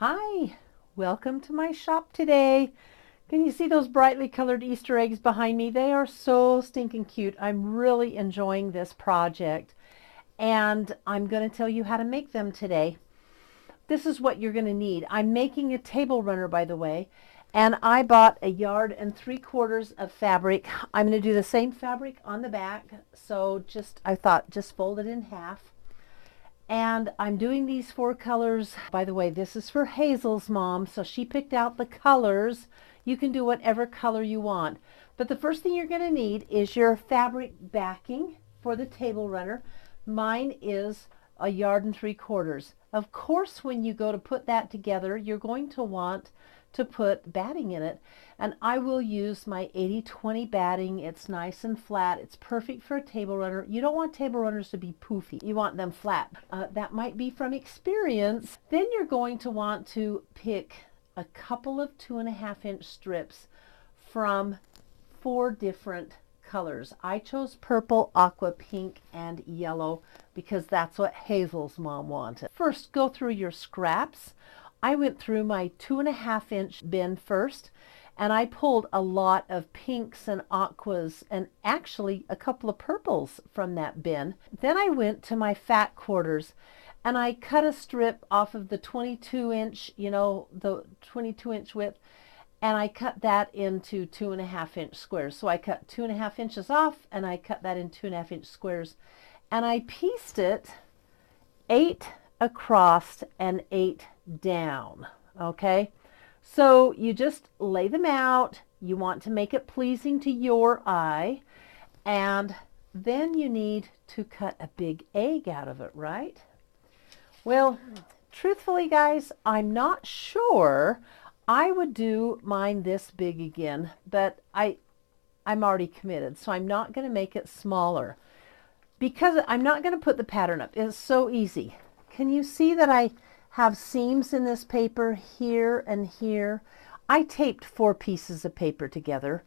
Hi, welcome to my shop today. Can you see those brightly colored Easter eggs behind me? They are so stinking cute. I'm really enjoying this project and I'm going to tell you how to make them today. This is what you're going to need. I'm making a table runner, by the way, and I bought 1.75 yards of fabric. I'm going to do the same fabric on the back, so I thought just fold it in half. And I'm doing these 4 colors. By the way, this is for Hazel's mom, so she picked out the colors. You can do whatever color you want. But the first thing you're going to need is your fabric backing for the table runner. Mine is 1.75 yards. Of course, when you go to put that together, you're going to want to put batting in it. And I will use my 80/20 batting. It's nice and flat. It's perfect for a table runner. You don't want table runners to be poofy. You want them flat. That might be from experience. Then you're going to want to pick a couple of 2.5-inch strips from 4 different colors. I chose purple, aqua, pink, and yellow because that's what Hazel's mom wanted. First, go through your scraps. I went through my 2.5-inch bin first, and I pulled a lot of pinks and aquas and actually a couple of purples from that bin. Then I went to my fat quarters and I cut a strip off of the 22-inch, the 22-inch width, and I cut that into 2.5-inch squares. So I cut 2.5 inches off and I cut that in 2.5-inch squares, and I pieced it 8 across and 8 down. Okay, so you just lay them out. You want to make it pleasing to your eye, and then you need to cut a big egg out of it, right? Well, truthfully, guys, I'm not sure I would do mine this big again, but I'm already committed, so I'm not going to make it smaller because I'm not going to put the pattern up. It's so easy. Can you see that I have seams in this paper here and here? I taped 4 pieces of paper together,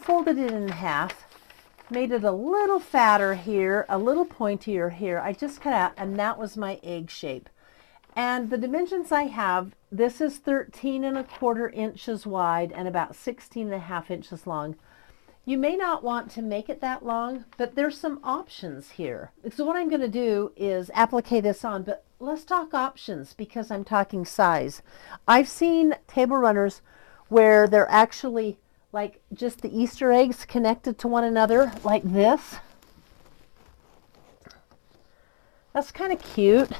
folded it in half, made it a little fatter here, a little pointier here. I just cut out, and that was my egg shape. And the dimensions I have, this is 13.25 inches wide and about 16.5 inches long. You may not want to make it that long, but there's some options here. So what I'm going to do is applique this on, but let's talk options because I'm talking size. I've seen table runners where they're actually like just the Easter eggs connected to one another like this. That's kind of cute.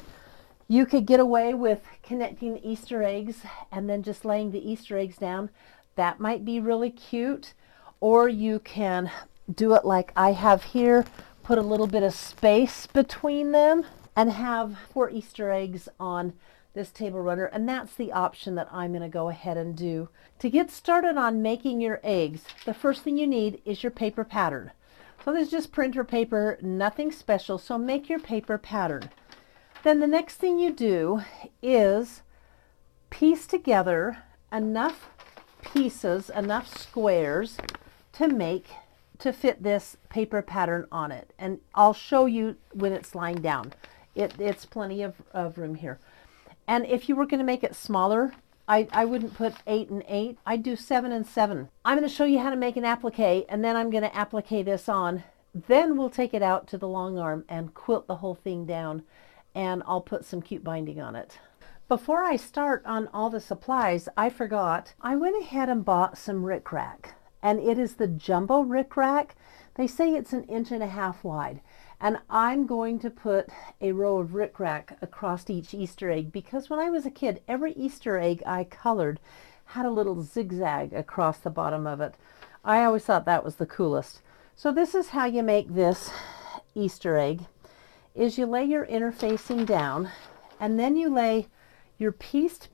You could get away with connecting the Easter eggs and then just laying the Easter eggs down. That might be really cute. Or you can do it like I have here, put a little bit of space between them and have 4 Easter eggs on this table runner. And that's the option that I'm going to go ahead and do. To get started on making your eggs, the first thing you need is your paper pattern. So this is just printer paper, nothing special. So make your paper pattern. Then the next thing you do is piece together enough pieces, enough squares to fit this paper pattern on it. And I'll show you when it's lying down. It's plenty of room here. And if you were going to make it smaller, I wouldn't put 8 and 8. I'd do 7 and 7. I'm going to show you how to make an applique, and then I'm going to applique this on. Then we'll take it out to the long arm and quilt the whole thing down, and I'll put some cute binding on it. Before I start on all the supplies, I forgot. I went ahead and bought some rickrack, and it is the jumbo rickrack. They say it's 1.5 inches wide, and I'm going to put a row of rickrack across each Easter egg because when I was a kid, every Easter egg I colored had a little zigzag across the bottom of it. I always thought that was the coolest. So this is how you make this Easter egg, is you lay your interfacing down, and then you lay your pieced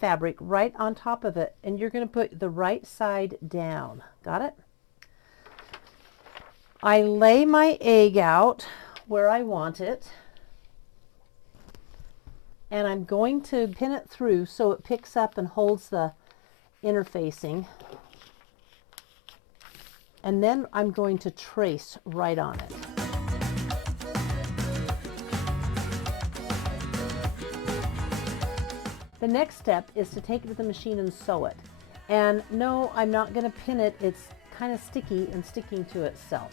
fabric right on top of it, and you're going to put the right side down. Got it? I lay my egg out where I want it, and I'm going to pin it through so it picks up and holds the interfacing, and then I'm going to trace right on it. The next step is to take it to the machine and sew it. And no, I'm not going to pin it. It's kind of sticky and sticking to itself.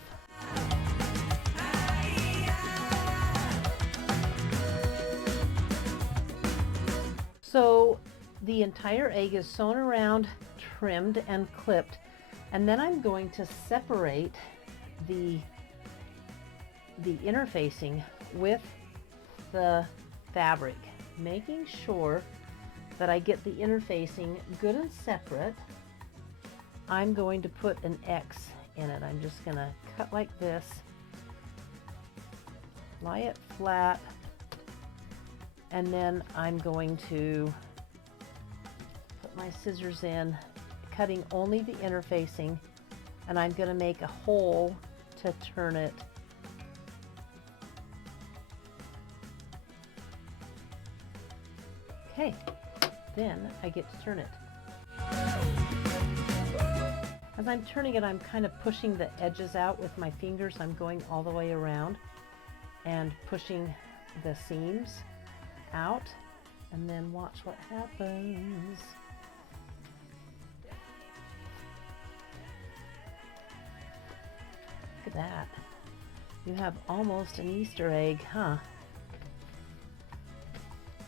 So the entire egg is sewn around, trimmed and clipped, and then I'm going to separate the interfacing with the fabric, making sure that I get the interfacing good and separate. I'm going to put an X in it. I'm just going to cut like this, lie it flat, and then I'm going to put my scissors in, cutting only the interfacing, and I'm going to make a hole to turn it. Okay, then I get to turn it. As I'm turning it, I'm kind of pushing the edges out with my fingers. I'm going all the way around and pushing the seams out, and then watch what happens. Look at that. You have almost an Easter egg, huh?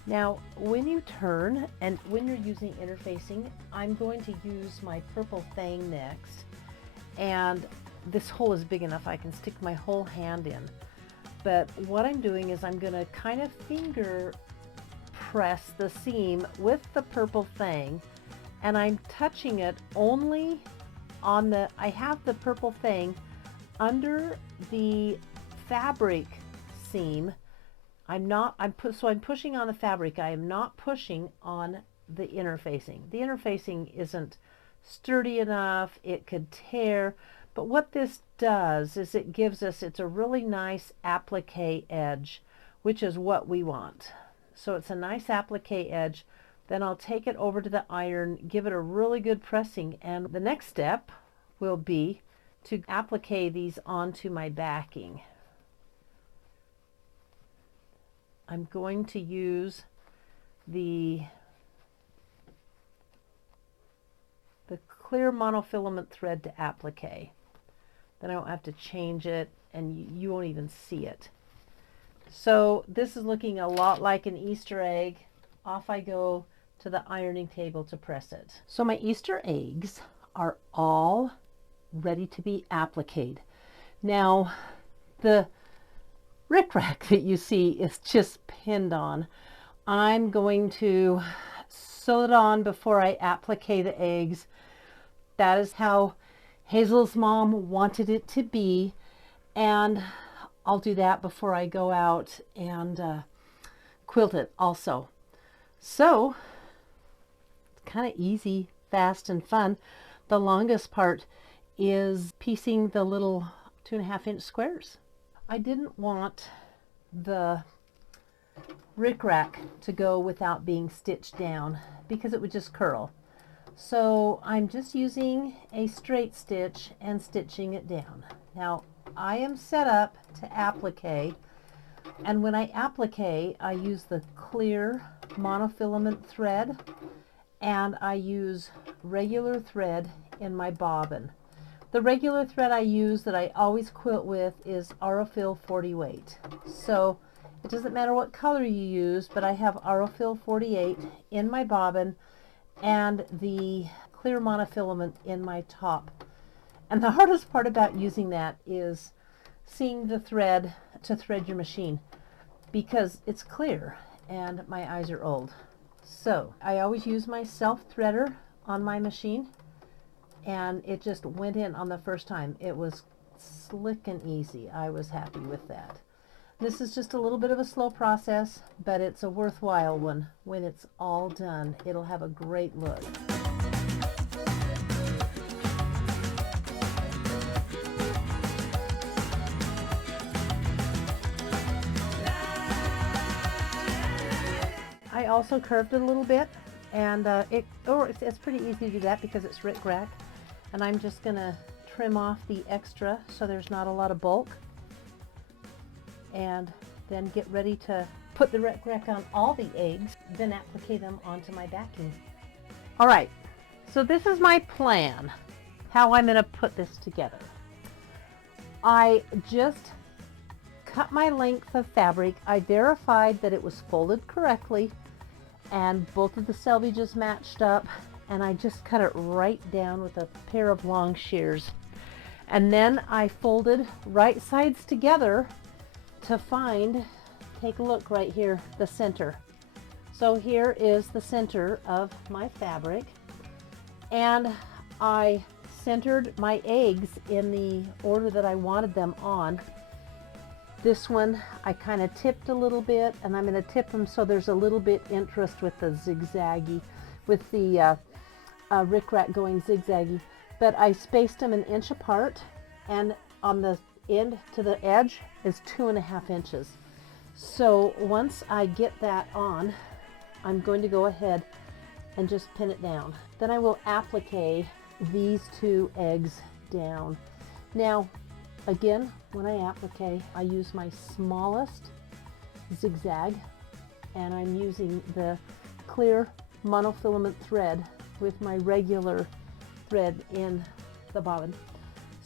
Now, when you turn and when you're using interfacing, I'm going to use my purple thing next. And this hole is big enough I can stick my whole hand in. But what I'm doing is I'm going to kind of finger press the seam with the purple thing, and I'm touching it only on the, I have the purple thing under the fabric seam. So I'm pushing on the fabric. I am not pushing on the interfacing. The interfacing isn't sturdy enough. It could tear. But what this does is it gives us, it's a really nice applique edge, which is what we want. So it's a nice applique edge. Then I'll take it over to the iron, give it a really good pressing, and the next step will be to applique these onto my backing. I'm going to use the clear monofilament thread to applique. Then I won't have to change it, and you won't even see it. So this is looking a lot like an Easter egg. Off I go to the ironing table to press it. So my Easter eggs are all ready to be appliqued. Now, the rickrack that you see is just pinned on. I'm going to sew it on before I applique the eggs. That is how Hazel's mom wanted it to be, and I'll do that before I go out and quilt it also. So it's kind of easy, fast, and fun. The longest part is piecing the little 2.5-inch squares. I didn't want the rickrack to go without being stitched down because it would just curl. So I'm just using a straight stitch and stitching it down. Now I am set up to applique, and when I applique, I use the clear monofilament thread, and I use regular thread in my bobbin. The regular thread I use that I always quilt with is Aurifil 40 weight. So it doesn't matter what color you use, but I have Aurifil 48 in my bobbin and the clear monofilament in my top. And the hardest part about using that is seeing the thread to thread your machine, because it's clear and my eyes are old. So I always use my self threader on my machine, and it just went in on the first time. It was slick and easy. I was happy with that. This is just a little bit of a slow process, but it's a worthwhile one. When it's all done, it'll have a great look. I also curved it a little bit, and it's pretty easy to do that because it's rickrack. And I'm just going to trim off the extra so there's not a lot of bulk. And then get ready to put the rec on all the eggs, then applique them onto my backing. All right, so this is my plan, how I'm going to put this together. I just cut my length of fabric. I verified that it was folded correctly and both of the selvages matched up, and I just cut it right down with a pair of long shears. And then I folded right sides together to find, take a look right here, the center. So here is the center of my fabric, and I centered my eggs in the order that I wanted them on. This one I kind of tipped a little bit, and I'm going to tip them so there's a little bit interest with the zigzaggy, with the rickrack going zigzaggy. But I spaced them 1 inch apart, and on the end to the edge is 2.5 inches. So once I get that on, I'm going to go ahead and just pin it down. Then I will applique these 2 eggs down. Now, again, when I applique, I use my smallest zigzag, and I'm using the clear monofilament thread with my regular thread in the bobbin.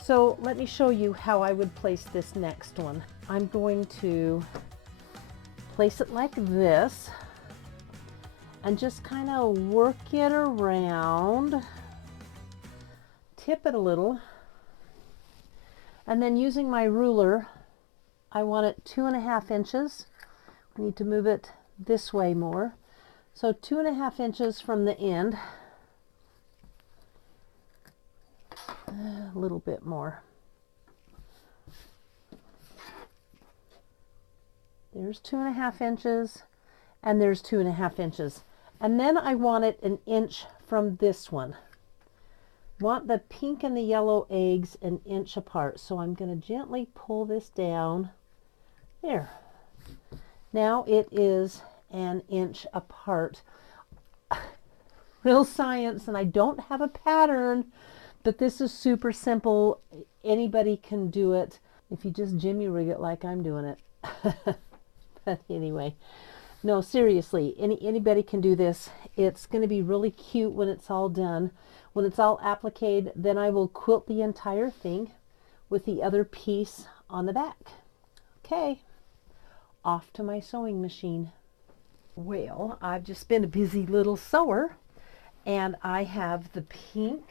So let me show you how I would place this next one. I'm going to place it like this and just kind of work it around, tip it a little, and then using my ruler, I want it 2.5 inches. I need to move it this way more. So 2.5 inches from the end, a little bit more. There's 2.5 inches, and there's 2.5 inches. And then I want it 1 inch from this one. Want the pink and the yellow eggs 1 inch apart. So I'm going to gently pull this down. There. Now it is 1 inch apart. Real science, and I don't have a pattern, but this is super simple. Anybody can do it if you just jimmy rig it like I'm doing it. But anyway, no, seriously, anybody can do this. It's going to be really cute when it's all done. When it's all appliqued, then I will quilt the entire thing with the other piece on the back. Okay, off to my sewing machine. Well, I've just been a busy little sewer, and I have the pink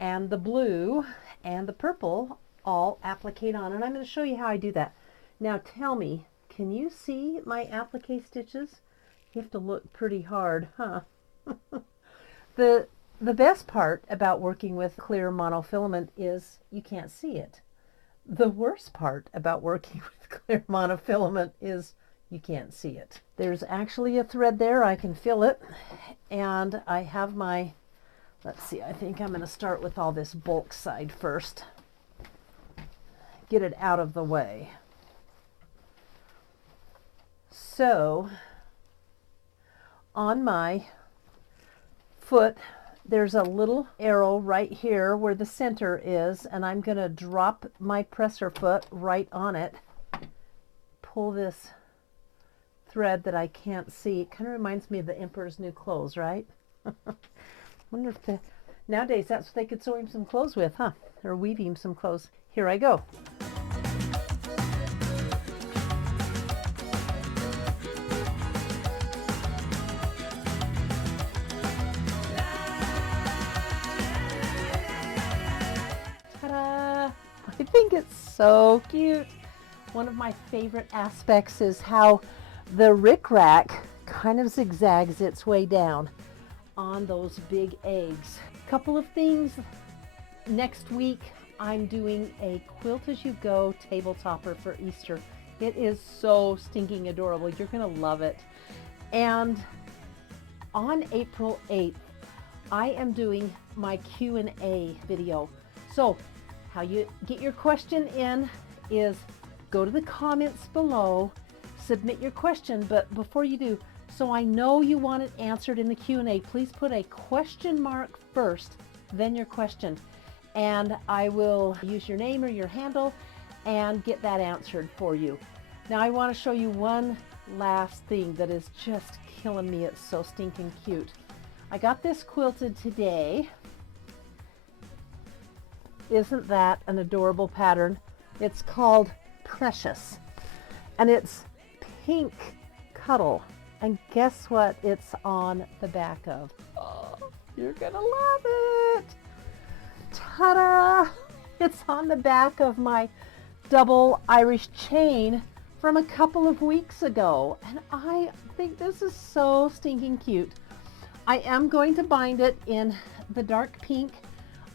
and the blue and the purple all appliqued on, and I'm going to show you how I do that. Now tell me, can you see my applique stitches? You have to look pretty hard, huh? The best part about working with clear monofilament is you can't see it. The worst part about working with clear monofilament is you can't see it. There's actually a thread there, I can feel it, and I have my, let's see, I think I'm going to start with all this bulk side first. Get it out of the way. So on my foot, there's a little arrow right here where the center is, and I'm going to drop my presser foot right on it. Pull this thread that I can't see. It kind of reminds me of the Emperor's New Clothes, right? Wonder if nowadays that's what they could sew him some clothes with, huh? Or weave him some clothes. Here I go. I think it's so cute. One of my favorite aspects is how the rickrack kind of zigzags its way down on those big eggs. Couple of things. Next week I'm doing a quilt as you go table topper for Easter. It is so stinking adorable. You're gonna love it. And on April 8th I am doing my Q&A video. So how you get your question in is go to the comments below, submit your question, but before you do, so I know you want it answered in the Q&A, please put a question mark first, then your question, and I will use your name or your handle and get that answered for you. Now I want to show you one last thing that is just killing me. It's so stinking cute. I got this quilted today. Isn't that an adorable pattern? It's called Precious, and it's pink cuddle. And guess what it's on the back of? Oh, you're gonna love it. Ta-da! It's on the back of my double Irish chain from a couple of weeks ago. And I think this is so stinking cute. I am going to bind it in the dark pink.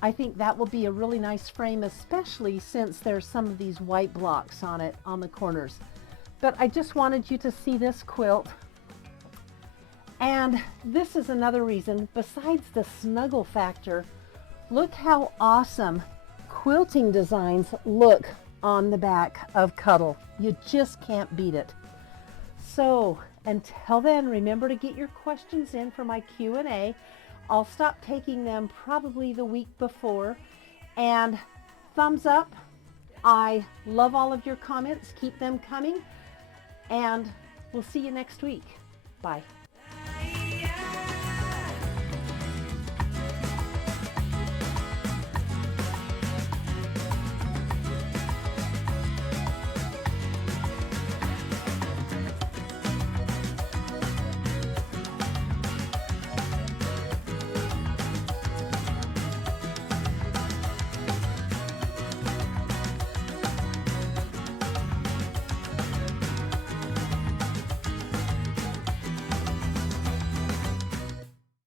I think that will be a really nice frame, especially since there's some of these white blocks on it on the corners. But I just wanted you to see this quilt. And this is another reason, besides the snuggle factor, look how awesome quilting designs look on the back of Cuddle. You just can't beat it. So until then, remember to get your questions in for my Q&A. I'll stop taking them probably the week before. And thumbs up. I love all of your comments. Keep them coming. And we'll see you next week. Bye.